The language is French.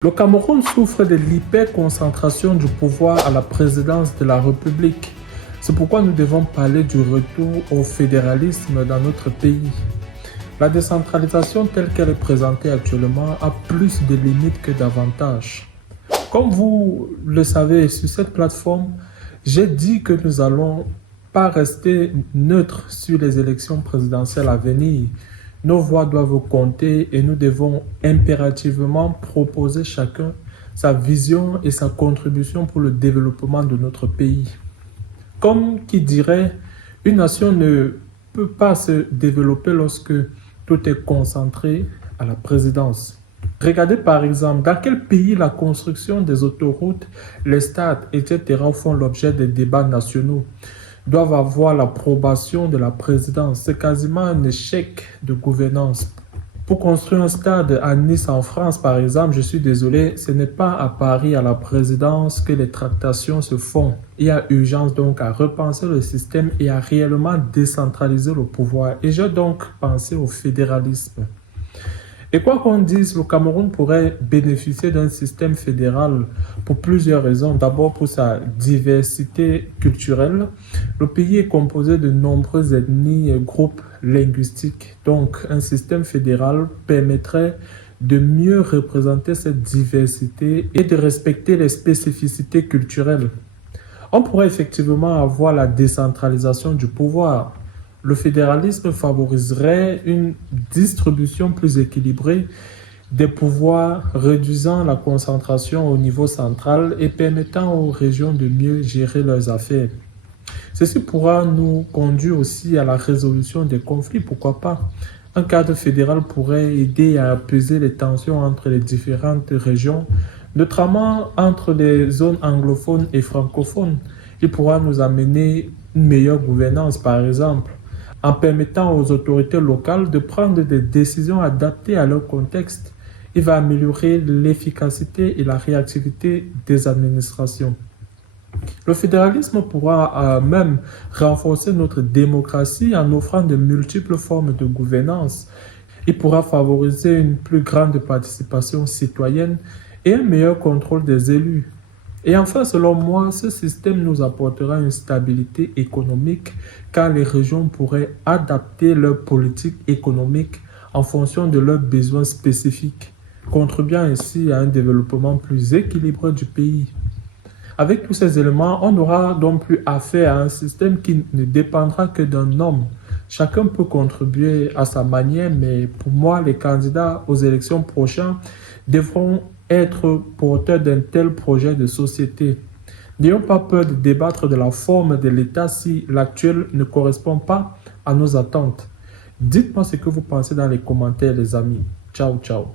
Le Cameroun souffre de l'hyperconcentration du pouvoir à la présidence de la République. C'est pourquoi nous devons parler du retour au fédéralisme dans notre pays. La décentralisation telle qu'elle est présentée actuellement a plus de limites que d'avantages. Comme vous le savez, sur cette plateforme, j'ai dit que nous n'allons pas rester neutres sur les élections présidentielles à venir. Nos voix doivent compter et nous devons impérativement proposer chacun sa vision et sa contribution pour le développement de notre pays. Comme qui dirait, une nation ne peut pas se développer lorsque tout est concentré à la présidence. Regardez par exemple dans quel pays la construction des autoroutes, les stades, etc. font l'objet des débats nationaux, doivent avoir l'approbation de la présidence. C'est quasiment un échec de gouvernance. Pour construire un stade à Nice en France, par exemple, je suis désolé, ce n'est pas à Paris, à la présidence, que les tractations se font. Il y a urgence donc à repenser le système et à réellement décentraliser le pouvoir. Et j'ai donc pensé au fédéralisme. Et quoi qu'on dise, le Cameroun pourrait bénéficier d'un système fédéral pour plusieurs raisons. D'abord pour sa diversité culturelle. Le pays est composé de nombreuses ethnies et groupes linguistiques. Donc un système fédéral permettrait de mieux représenter cette diversité et de respecter les spécificités culturelles. On pourrait effectivement avoir la décentralisation du pouvoir. Le fédéralisme favoriserait une distribution plus équilibrée des pouvoirs, réduisant la concentration au niveau central et permettant aux régions de mieux gérer leurs affaires. Ceci pourra nous conduire aussi à la résolution des conflits, pourquoi pas. Un cadre fédéral pourrait aider à apaiser les tensions entre les différentes régions, notamment entre les zones anglophones et francophones. Il pourra nous amener une meilleure gouvernance, par exemple, en permettant aux autorités locales de prendre des décisions adaptées à leur contexte. Il va améliorer l'efficacité et la réactivité des administrations. Le fédéralisme pourra même renforcer notre démocratie en offrant de multiples formes de gouvernance. Il pourra favoriser une plus grande participation citoyenne et un meilleur contrôle des élus. Et enfin, selon moi, ce système nous apportera une stabilité économique car les régions pourraient adapter leur politique économique en fonction de leurs besoins spécifiques, contribuant ainsi à un développement plus équilibré du pays. Avec tous ces éléments, on n'aura donc plus affaire à un système qui ne dépendra que d'un homme. Chacun peut contribuer à sa manière, mais pour moi, les candidats aux élections prochaines devront être porteurs d'un tel projet de société. N'ayons pas peur de débattre de la forme de l'État si l'actuel ne correspond pas à nos attentes. Dites-moi ce que vous pensez dans les commentaires, les amis. Ciao, ciao.